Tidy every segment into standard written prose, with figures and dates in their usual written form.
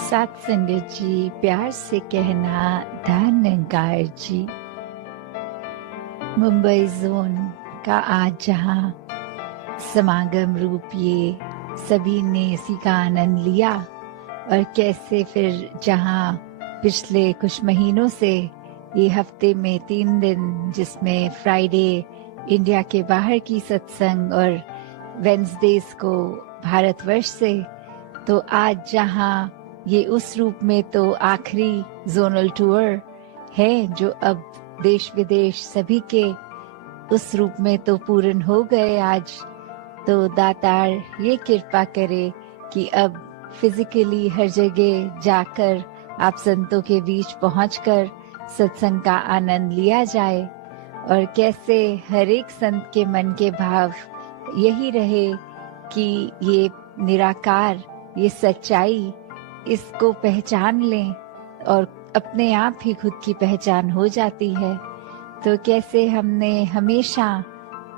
सात संगत जी, प्यार से कहना धन्यकार जी। मुंबई जोन का आज जहां समागम रूप ये सभी ने इसी का आनंद लिया, और कैसे फिर जहां पिछले कुछ महीनों से ये हफ्ते में 3 दिन, जिसमें फ्राइडे इंडिया के बाहर की सत्संग और वेंसडेज को भारतवर्ष से, तो आज जहां ये उस रूप में तो आखिरी जोनल टूर है जो अब देश विदेश सभी के उस रूप में तो पूर्ण हो गए आज। तो दातार ये कृपा करे कि अब फिजिकली हर जगह जाकर आप संतों के बीच पहुंचकर सत्संग का आनंद लिया जाए, और कैसे हर एक संत के मन के भाव यही रहे कि ये निराकार, ये सच्चाई, इसको पहचान लें और अपने आप ही खुद की पहचान हो जाती है। तो कैसे हमने हमेशा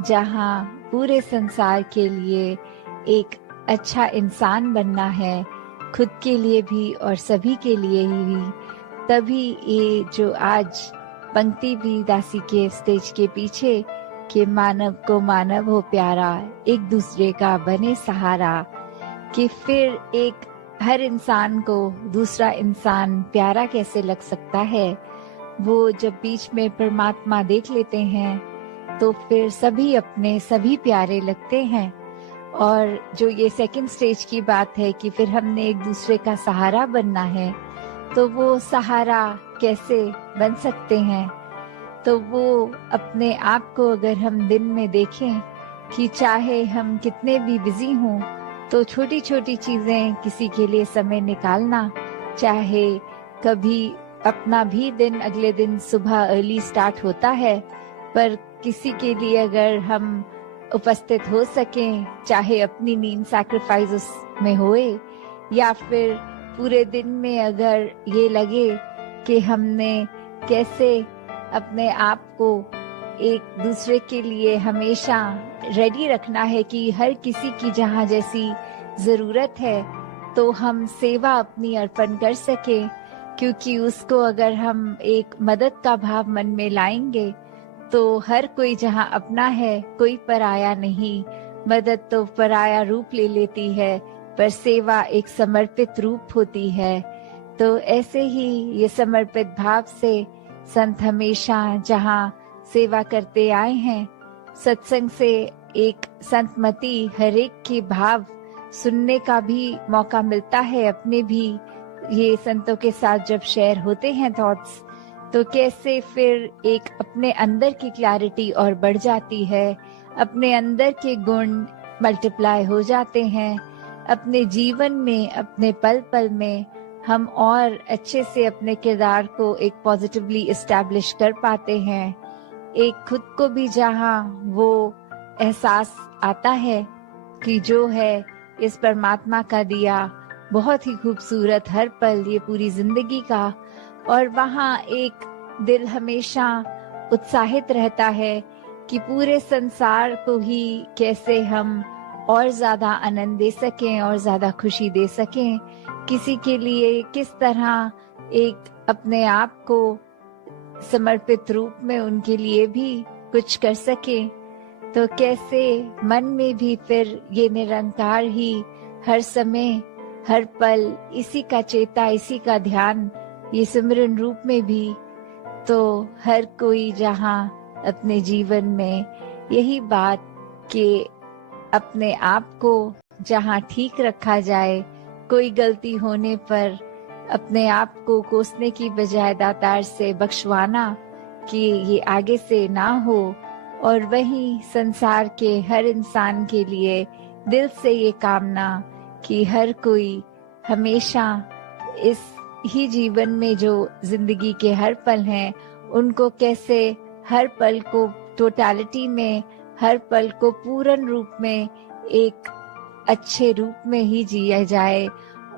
जहां पूरे संसार के लिए एक अच्छा इंसान बनना है, खुद के लिए भी और सभी के लिए ही, तभी ये जो आज पंक्ति भी दासी के स्टेज के पीछे कि मानव को मानव हो प्यारा, एक दूसरे का बने सहारा, कि फिर एक हर इंसान को दूसरा इंसान प्यारा कैसे लग सकता है। वो जब बीच में परमात्मा देख लेते हैं तो फिर सभी अपने सभी प्यारे लगते हैं। और जो ये सेकंड स्टेज की बात है कि फिर हमने एक दूसरे का सहारा बनना है, तो वो सहारा कैसे बन सकते हैं। तो वो अपने आप को अगर हम दिन में देखें कि चाहे हम कितने भी बिजी हों, तो छोटी छोटी चीजें, किसी के लिए समय निकालना, चाहे कभी अपना भी दिन अगले दिन सुबह अर्ली स्टार्ट होता है, पर किसी के लिए अगर हम उपस्थित हो सकें, चाहे अपनी नींद सैक्रिफाइस उसमें होए, या फिर पूरे दिन में अगर ये लगे कि हमने कैसे अपने आप को एक दूसरे के लिए हमेशा रेडी रखना है कि हर किसी की जहाँ जैसी जरूरत है तो हम सेवा अपनी अर्पण कर सके, क्योंकि उसको अगर हम एक मदद का भाव मन में लाएंगे तो हर कोई जहाँ अपना है, कोई पराया नहीं। मदद तो पराया रूप ले लेती है, पर सेवा एक समर्पित रूप होती है। तो ऐसे ही ये समर्पित भाव से संत हमेशा जहाँ सेवा करते आए हैं, सत्संग से एक संतमति हर एक के भाव सुनने का भी मौका मिलता है। अपने भी ये संतों के साथ जब शेयर होते हैं थॉट्स, तो कैसे फिर एक अपने अंदर की क्लैरिटी और बढ़ जाती है, अपने अंदर के गुण मल्टीप्लाई हो जाते हैं। अपने जीवन में, अपने पल पल में हम और अच्छे से अपने किरदार को एक पॉजिटिवली एस्टैब्लिश कर पाते हैं। एक खुद को भी जहाँ वो एहसास आता है कि जो है इस परमात्मा का दिया बहुत ही खूबसूरत हर पल ये पूरी जिंदगी का, और वहाँ एक दिल हमेशा उत्साहित रहता है कि पूरे संसार को ही कैसे हम और ज्यादा आनंद दे सकें और ज्यादा खुशी दे सकें, किसी के लिए किस तरह एक अपने आप को समर्पित रूप में उनके लिए भी कुछ कर सके। तो कैसे मन में भी फिर ये निरंकार ही हर समय हर पल इसी का चेता, इसी का ध्यान, ये सिमरन रूप में भी, तो हर कोई जहाँ अपने जीवन में यही बात कि अपने आप को जहाँ ठीक रखा जाए, कोई गलती होने पर अपने आप को कोसने की बजाय दातार से बख्शवाना कि ये आगे से ना हो, और वही संसार के हर इंसान के लिए दिल से ये कामना कि हर कोई हमेशा इस ही जीवन में जो जिंदगी के हर पल हैं, उनको कैसे हर पल को टोटलिटी में, हर पल को पूर्ण रूप में एक अच्छे रूप में ही जिया जाए,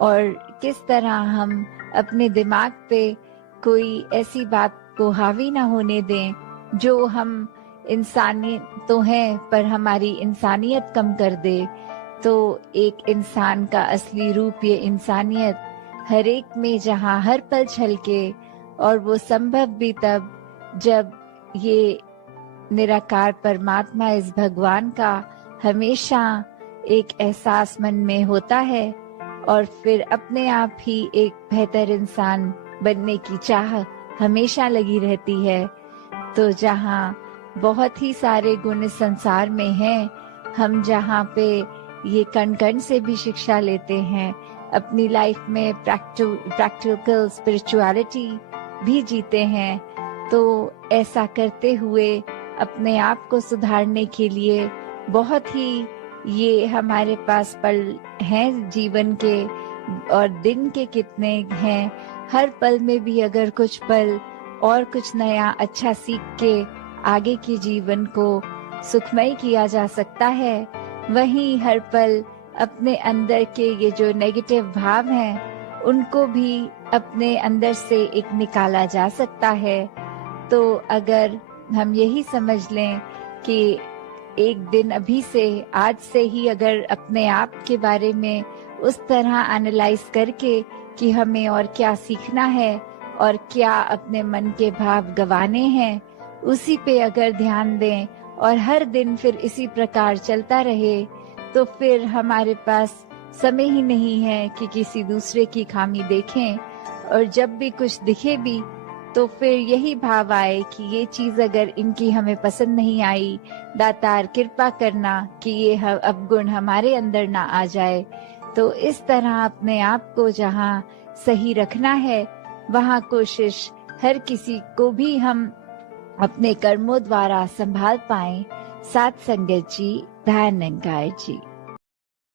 और किस तरह हम अपने दिमाग पे कोई ऐसी बात को हावी ना होने दें जो हम इंसानी तो हैं पर हमारी इंसानियत कम कर दे। तो एक इंसान का असली रूप ये इंसानियत हर एक में जहाँ हर पल छलके, और वो संभव भी तब जब ये निराकार परमात्मा, इस भगवान का हमेशा एक एहसास मन में होता है, और फिर अपने आप ही एक बेहतर इंसान बनने की चाह हमेशा लगी रहती है। तो जहाँ बहुत ही सारे गुण इस संसार में हैं, हम जहाँ पे ये कण कण से भी शिक्षा लेते हैं, अपनी लाइफ में प्रैक्टिकल स्पिरिचुअलिटी भी जीते हैं, तो ऐसा करते हुए अपने आप को सुधारने के लिए बहुत ही ये हमारे पास पल हैं जीवन के, और दिन के कितने हैं। हर पल में भी अगर कुछ पल और कुछ नया अच्छा सीख के आगे के जीवन को सुखमय किया जा सकता है, वहीं हर पल अपने अंदर के ये जो नेगेटिव भाव हैं उनको भी अपने अंदर से एक निकाला जा सकता है। तो अगर हम यही समझ लें कि एक दिन अभी से, आज से ही अगर अपने आप के बारे में उस तरह एनालाइज करके कि हमें और क्या सीखना है और क्या अपने मन के भाव गंवाने हैं, उसी पे अगर ध्यान दें और हर दिन फिर इसी प्रकार चलता रहे, तो फिर हमारे पास समय ही नहीं है कि किसी दूसरे की खामी देखें, और जब भी कुछ दिखे भी तो फिर यही भाव आए कि ये चीज अगर इनकी हमें पसंद नहीं आई, दातार कृपा करना कि ये अवगुण हमारे अंदर ना आ जाए। तो इस तरह अपने आप को जहाँ सही रखना है, वहाँ कोशिश हर किसी को भी हम अपने कर्मों द्वारा संभाल पाएं। साथ संगत जी, धन्यवाद जी।